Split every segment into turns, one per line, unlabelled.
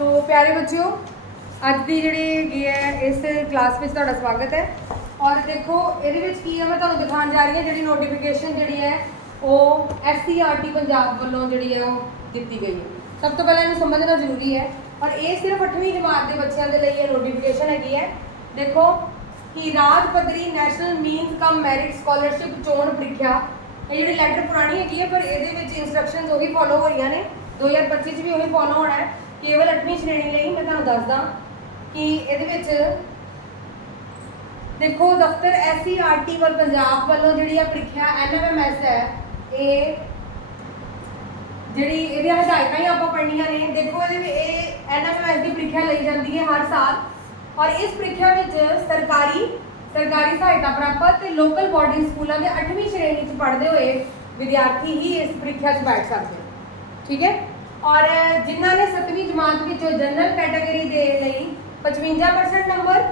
ਸੋ ਪਿਆਰੇ ਬੱਚਿਓ, ਅੱਜ ਦੀ ਜਿਹੜੀ ਹੈਗੀ ਹੈ, ਇਸ ਕਲਾਸ ਵਿੱਚ ਤੁਹਾਡਾ ਸਵਾਗਤ ਹੈ। ਔਰ ਦੇਖੋ, ਇਹਦੇ ਵਿੱਚ ਕੀ ਹੈ, ਮੈਂ ਤੁਹਾਨੂੰ ਦਿਖਾਉਣ ਜਾ ਰਹੀ ਹਾਂ, ਜਿਹੜੀ ਨੋਟੀਫਿਕੇਸ਼ਨ ਜਿਹੜੀ ਹੈ, ਉਹ ਐਸਸੀਆਰਟੀ ਪੰਜਾਬ ਵੱਲੋਂ ਜਿਹੜੀ ਹੈ, ਉਹ ਦਿੱਤੀ ਗਈ ਹੈ। ਸਭ ਤੋਂ ਪਹਿਲਾਂ ਇਹਨੂੰ ਸਮਝਣਾ ਜ਼ਰੂਰੀ ਹੈ ਔਰ ਇਹ ਸਿਰਫ 8ਵੀਂ ਜਮਾਤ ਦੇ ਬੱਚਿਆਂ ਦੇ ਲਈ ਇਹ ਨੋਟੀਫਿਕੇਸ਼ਨ ਹੈਗੀ ਹੈ। ਦੇਖੋ, ਕਿ ਰਾਜ ਪੱਧਰੀ national means cum merit scholarship ਚੋਣ ਪ੍ਰੀਖਿਆ। ਇਹ ਜਿਹੜੀ ਲੈਟਰ ਪੁਰਾਣੀ ਹੈਗੀ ਹੈ, ਪਰ ਇਹਦੇ ਵਿੱਚ ਇਨਸਟਰਕਸ਼ਨਸ ਉਹੀ ਫੋਲੋ ਹੋ ਰਹੀਆਂ ਨੇ 2025 ਚ ਵੀ ਉਹੀ ਫੋਲੋ ਹੋਣਾ ਹੈ। ਕੇਵਲ 8ਵੀਂ ਸ਼੍ਰੇਣੀ ਲਈ ਮੈਂ ਤੁਹਾਨੂੰ ਦੱਸਦਾ ਕਿ ਇਹਦੇ ਵਿੱਚ ਦੇਖੋ ਦਫ਼ਤਰ ਐਸਸੀਆਰਟੀ ਵੱਲ, ਪੰਜਾਬ ਵੱਲੋਂ ਜਿਹੜੀ ਆ ਪ੍ਰੀਖਿਆ ਐਨਐਮਐਮਐਸ ਹੈ, ਇਹ ਜਿਹੜੀ ਇਹਦੀਆਂ ਹਦਾਇਤਾਂ ਹੀ ਆਪਾਂ ਪੜ੍ਹਨੀਆਂ ਨੇ। ਦੇਖੋ ਇਹਦੇ ਵਿੱਚ ਇਹ ਐਨਐਮਐਮਐਸ ਦੀ ਪ੍ਰੀਖਿਆ ਲਈ ਜਾਂਦੀ ਹੈ ਹਰ ਸਾਲ। ਔਰ ਇਸ ਪ੍ਰੀਖਿਆ ਵਿੱਚ ਸਰਕਾਰੀ ਸਰਕਾਰੀ ਸਹਾਇਤਾ ਪ੍ਰਾਪਤ ਤੇ ਲੋਕਲ ਬੋਰਡਿੰਗ ਸਕੂਲਾਂ ਦੇ 8ਵੀਂ ਸ਼੍ਰੇਣੀ 'ਚ ਪੜ੍ਹਦੇ ਹੋਏ ਵਿਦਿਆਰਥੀ ਹੀ ਇਸ ਪ੍ਰੀਖਿਆ 'ਚ ਬੈਠ ਸਕਦੇ ਠੀਕ ਹੈ? ਔਰ ਜਿਨ੍ਹਾਂ ਨੇ 7ਵੀਂ ਜਮਾਤ ਵਿੱਚੋਂ ਜਨਰਲ ਕੈਟਾਗਰੀ ਦੇ ਲਈ 55% ਨੰਬਰ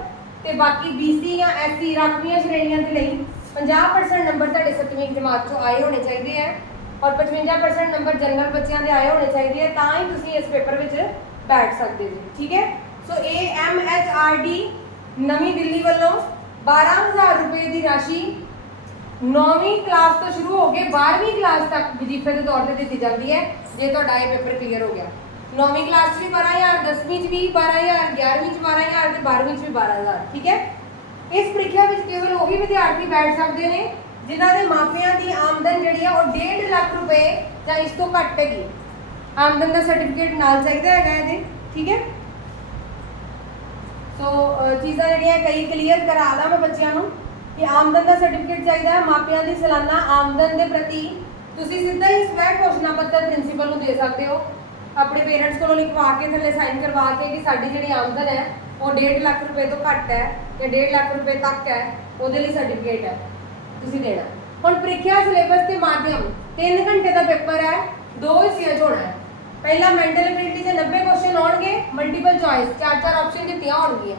ਤੇ ਬਾਕੀ BC ਜਾਂ SC ਰਾਖਵੀਆਂ ਸ਼੍ਰੇਣੀਆਂ ਦੇ ਲਈ 50% ਨੰਬਰ ਤੁਹਾਡੇ 7ਵੀਂ ਜਮਾਤ 'ਚੋਂ ਆਏ ਹੋਣੇ ਚਾਹੀਦੇ ਹੈ ਔਰ 55% ਨੰਬਰ ਜਨਰਲ ਬੱਚਿਆਂ ਦੇ ਆਏ ਹੋਣੇ ਚਾਹੀਦੇ ਹੈ ਤਾਂ ਹੀ ਤੁਸੀਂ ਇਸ ਪੇਪਰ ਵਿੱਚ ਬੈਠ ਸਕਦੇ ਜੀ, ਠੀਕ ਹੈ? ਸੋ ਇਹ MHRD ਨਵੀਂ ਦਿੱਲੀ ਵੱਲੋਂ 12000 ਰੁਪਏ ਦੀ ਰਾਸ਼ੀ 9ਵੀਂ ਕਲਾਸ ਤੋਂ ਸ਼ੁਰੂ ਹੋ ਕੇ 12ਵੀਂ ਕਲਾਸ ਤੱਕ ਵਜ਼ੀਫੇ ਦੇ ਤੌਰ ਤੇ ਦਿੱਤੀ ਜਾਂਦੀ ਹੈ। ਜੇ ਤੁਹਾਡਾ ਇਹ ਪੇਪਰ ਕਲੀਅਰ ਹੋ ਗਿਆ। 9ਵੀਂ ਕਲਾਸ 'ਚ ਵੀ 12000 10ਵੀਂ 'ਚ ਵੀ 12000 11ਵੀਂ 'ਚ 12000 ਤੇ 12ਵੀਂ 'ਚ ਵੀ 12000 ਠੀਕ ਹੈ? ਇਸ ਪ੍ਰੀਖਿਆ ਵਿੱਚ ਕੇਵਲ ਉਹੀ ਵਿਦਿਆਰਥੀ ਬੈਠ ਸਕਦੇ ਨੇ ਜਿਨ੍ਹਾਂ ਦੇ ਮਾਪਿਆਂ ਦੀ ਆਮਦਨ ਜਿਹੜੀ ਆ ਉਹ 1.5 ਲੱਖ ਰੁਪਏ ਜਾਂ ਇਸ ਤੋਂ ਘੱਟ ਹੈਗੀ। ਆਮਦਨ ਦਾ ਸਰਟੀਫਿਕੇਟ ਨਾਲ ਚਾਹੀਦਾ ਹੈਗਾ ਇਹਦੇ, ਠੀਕ ਹੈ? ਸੋ ਚੀਜ਼ਾਂ ਜਿਹੜੀਆਂ ਕਈ ਕਲੀਅਰ ਕਰਾ ਦਾਂ ਮੈਂ ਬੱਚਿਆਂ ਨੂੰ। ਕਿ ਆਮਦਨ ਦਾ ਸਰਟੀਫਿਕੇਟ ਚਾਹੀਦਾ ਹੈ, ਮਾਪਿਆਂ ਦੀ ਸਾਲਾਨਾ ਆਮਦਨ ਦੇ ਪ੍ਰਤੀ। ਤੁਸੀਂ ਸਿੱਧਾ ਹੀ ਸਵੈ ਘੋਸ਼ਣਾ ਪੱਤਰ ਪ੍ਰਿੰਸੀਪਲ ਨੂੰ ਦੇ ਸਕਦੇ ਹੋ। ਆਪਣੇ ਪੇਰੈਂਟਸ ਕੋਲੋਂ ਲਿਖਵਾ ਕੇ, ਥੱਲੇ ਸਾਈਨ ਕਰਵਾ ਕੇ ਕਿ ਸਾਡੀ ਜਿਹੜੀ ਆਮਦਨ ਹੈ, ਉਹ 1.5 ਲੱਖ ਰੁਪਏ ਤੋਂ ਘੱਟ ਹੈ ਜਾਂ 1.5 ਲੱਖ ਰੁਪਏ ਤੱਕ ਹੈ, ਉਹਦੇ ਲਈ ਸਰਟੀਫਿਕੇਟ ਹੈ। ਤੁਸੀਂ ਦੇਣਾ ਹੁਣ ਪ੍ਰੀਖਿਆ ਸਿਲੇਬਸ ਦੇ ਮਾਧਿਅਮ 3 ਘੰਟੇ ਦਾ ਪੇਪਰ ਹੈ, ਦੋ ਹਿੱਸਿਆਂ 'ਚ ਹੋਣਾ ਹੈ। ਪਹਿਲਾ ਮੈਂਟਲ ਐਬਿਲਿਟੀ ਦੇ 90 ਕੁਐਸਚਨ ਆਉਣਗੇ ਮਲਟੀਪਲ ਚੁਆਇਸ ਚਾਰ ਚਾਰ ਆਪਸ਼ਨ ਦਿੱਤੀਆਂ ਹੋਣਗੀਆਂ।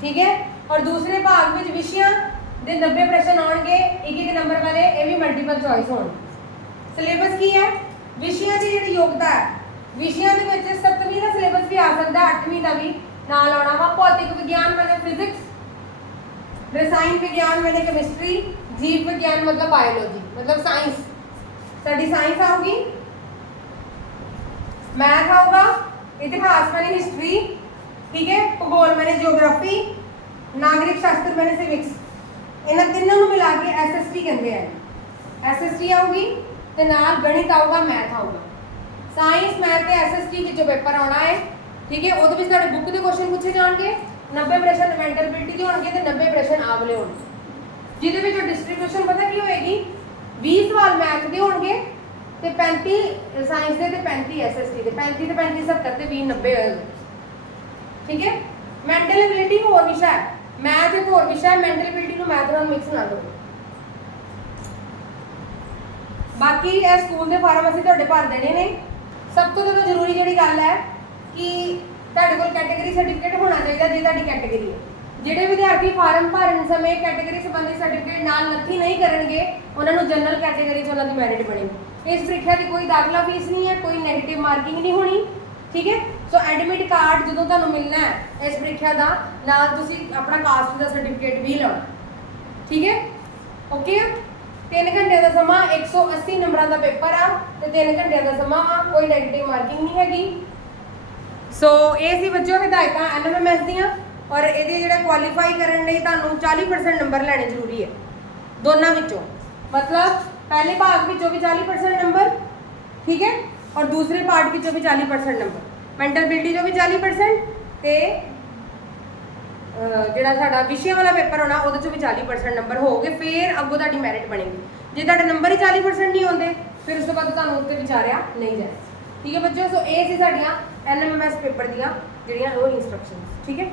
ਠੀਕ ਹੈ? ਔਰ ਦੂਸਰੇ ਭਾਗ ਵਿੱਚ ਵਿਸ਼ਿਆਂ ਦੇ 90 ਪ੍ਰਸ਼ਨ ਆਉਣਗੇ, ਇੱਕ ਇੱਕ ਨੰਬਰ ਵਾਲੇ, ਇਹ ਵੀ ਮਲਟੀਪਲ ਚੁਆਇਸ ਹੋਣ। ਸਿਲੇਬਸ ਕੀ ਹੈ? ਵਿਸ਼ਿਆਂ ਦੀ ਜਿਹੜੀ ਯੋਗਤਾ ਹੈ, ਵਿਸ਼ਿਆਂ ਦੇ ਵਿੱਚ 7ਵੀਂ ਦਾ ਸਿਲੇਬਸ ਵੀ ਆ ਸਕਦਾ 8ਵੀਂ ਦਾ ਵੀ ਨਾਲ ਆਉਣਾ ਵਾ। ਭੌਤਿਕ ਵਿਗਿਆਨ ਵਾਲੇ ਫਿਜ਼ਿਕਸ ਰਸਾਇਣ ਵਿਗਿਆਨ ਮੈਨੇ ਕੈਮਿਸਟਰੀ ਜੀਵ ਵਿਗਿਆਨ ਮਤਲਬ ਬਾਇਓਲੋਜੀ ਮਤਲਬ ਸਾਇੰਸ ਸਾਡੀ ਸਾਇੰਸ ਆਊਗੀ ਮੈਥ ਆਊਗਾ, ਇਤਿਹਾਸ ਮੈਨੇ ਹਿਸਟਰੀ ਠੀਕ ਹੈ, ਭੂਗੋਲ ਮੈਨੇ ਜਿਓਗ੍ਰਾਫੀ ਨਾਗਰਿਕ ਸ਼ਾਸਤਰ ਮੈਨੇ ਸਿਵਿਕਸ ਇਹਨਾਂ ਤਿੰਨਾਂ ਨੂੰ ਮਿਲਾ ਕੇ ਐਸਐਸਟੀ ਕਹਿੰਦੇ ਆ। ਐਸਐਸਟੀ ਆਊਗੀ ਤੇ ਨਾਲ ਗਣਿਤ ਆਊਗਾ ਮੈਥ ਆਊਗਾ। ਸਾਇੰਸ ਮੈਥ ਤੇ ਐਸਐਸਟੀ ਵਿੱਚੋਂ ਪੇਪਰ ਆਉਣਾ ਹੈ, ਠੀਕ ਹੈ, ਉਹਦੇ ਵਿੱਚ ਤੁਹਾਡੇ ਬੁੱਕ ਦੇ ਕੁਐਸਚਨ ਪੁੱਛੇ ਜਾਣਗੇ 90 ਪ੍ਰਸ਼ਨ ਮੈਂਟਲ ਦੇ ਹੋਣਗੇ ਤੇ 90 ਪ੍ਰਸ਼ਨ ਆਵਲੇ ਹੋਣਗੇ। ਜਿਹਦੇ ਵਿੱਚੋਂ ਡਿਸਟ੍ਰੀਬਿਊਸ਼ਨ ਪਤਾ ਕੀ ਹੋਏਗੀ? 20 ਸਵਾਲ ਮੈਥ ਦੇ ਹੋਣਗੇ ਤੇ 35 ਸਾਇੰਸ ਦੇ ਤੇ 35 ਐਸਐਸਟੀ ਦੇ। 35 ਤੇ 35 70 ਤੇ 20 90 ਠੀਕ ਹੈ? ਮੈਂਟਲ ਐਬਿਲਿਟੀ ਹੋਰ ਵਿਸ਼ਾ ਹੈ ਮੈਥ ਇੱਕ ਹੋਰ ਵਿਸ਼ਾ ਹੈ ਮੈਂਟਲ ਐਬਿਲਿਟੀ ਨੂੰ ਮੈਥ ਨਾਲ ਮਿਕਸ ਨਾ ਕਰੋ। ਬਾਕੀ ਇਹ ਸਕੂਲ ਦੇ ਫਾਰਮ ਅਸੀਂ ਤੁਹਾਡੇ ਭਰ ਦੇਣੇ ਨੇ। ਸਭ ਤੋਂ ਜ਼ਿਆਦਾ ਜ਼ਰੂਰੀ ਜਿਹੜੀ ਗੱਲ ਹੈ ਕਿ ਤੁਹਾਡੇ ਕੋਲ ਕੈਟਾਗਰੀ ਸਰਟੀਫਿਕੇਟ ਹੋਣਾ ਚਾਹੀਦਾ ਜੇ ਤੁਹਾਡੀ ਕੈਟਾਗਰੀ ਹੈ। ਜਿਹੜੇ ਵਿਦਿਆਰਥੀ ਫਾਰਮ ਭਰਨ ਸਮੇਂ ਕੈਟਾਗਰੀ ਸੰਬੰਧੀ ਸਰਟੀਫਿਕੇਟ ਨਾਲ ਨੱਥੀ ਨਹੀਂ ਕਰਨਗੇ, ਉਹਨਾਂ ਨੂੰ ਜਨਰਲ ਕੈਟਾਗਰੀ 'ਚ ਉਹਨਾਂ ਦੀ ਮੈਰਿਟ ਬਣੇਗੀ ਇਸ ਪ੍ਰੀਖਿਆ ਦੀ ਕੋਈ ਦਾਖਲਾ ਫੀਸ ਨਹੀਂ ਹੈ, ਕੋਈ ਨੈਗੇਟਿਵ ਮਾਰਕਿੰਗ ਨਹੀਂ ਹੋਣੀ। ਠੀਕ ਹੈ? ਸੋ ਐਡਮਿਟ ਕਾਰਡ ਜਦੋਂ ਤੁਹਾਨੂੰ ਮਿਲਣਾ ਹੈ, ਇਸ ਪ੍ਰੀਖਿਆ ਦਾ, ਨਾਲ ਤੁਸੀਂ ਆਪਣਾ ਕਾਸਟ ਦਾ ਸਰਟੀਫਿਕੇਟ ਵੀ ਲਾਉਣਾ ਠੀਕ ਹੈ? ਓਕੇ 3 ਘੰਟਿਆਂ ਦਾ ਸਮਾਂ 180 ਨੰਬਰਾਂ ਦਾ ਪੇਪਰ ਆ, ਤੇ 3 ਘੰਟਿਆਂ ਦਾ ਸਮਾਂ ਆ, ਕੋਈ ਨੈਗੇਟਿਵ ਮਾਰਕਿੰਗ ਨਹੀਂ ਹੈਗੀ। ਸੋ ਇਹ ਸੀ ਬੱਚਿਓ ਹਦਾਇਤਾਂ ਐਨਐਮਐਸ ਦੀਆਂ, ਔਰ ਇਹਦੇ ਜਿਹੜਾ ਕੁਆਲੀਫਾਈ ਕਰਨ ਲਈ ਤੁਹਾਨੂੰ 40% ਨੰਬਰ ਲੈਣੇ ਜ਼ਰੂਰੀ ਹੈ। ਦੋਨਾਂ ਵਿੱਚੋਂ। ਮਤਲਬ, ਪਹਿਲੇ ਭਾਗ ਵਿੱਚੋਂ ਵੀ 40% ਨੰਬਰ ਠੀਕ ਹੈ? ਔਰ ਦੂਸਰੇ ਪਾਰਟ ਵਿੱਚੋਂ ਵੀ 40% ਨੰਬਰ ਮੈਂਟਲ ਐਬਿਲਿਟੀ ਚੋਂ ਵੀ 40% ਤੇ ਜਿਹੜਾ ਸਾਡਾ ਵਿਸ਼ਿਆਂ ਵਾਲਾ ਪੇਪਰ ਹੋਣਾ, ਉਹਦੇ ਚੋਂ ਵੀ 40% ਨੰਬਰ ਹੋਗੇ ਫਿਰ ਅੱਗੋਂ ਤੁਹਾਡੀ ਮੈਰਿਟ ਬਣੇਗੀ। ਜੇ ਤੁਹਾਡੇ ਨੰਬਰ ਹੀ 40% ਨਹੀਂ ਆਉਂਦੇ, ਫਿਰ ਉਸ ਤੋਂ ਬਾਅਦ ਤੁਹਾਨੂੰ ਉੱਤੇ ਵਿਚਾਰਿਆ ਨਹੀਂ ਜਾਏ ਠੀਕ ਹੈ ਬੱਚਿਓ? ਸੋ ਇਹ ਸੀ ਸਾਡੀਆਂ ਐਨਐਮਐਸ ਪੇਪਰ ਦੀਆਂ ਜਿਹੜੀਆਂ ਉਹ ਇਨਸਟਰਕਸ਼ਨਸ ਠੀਕ ਹੈ?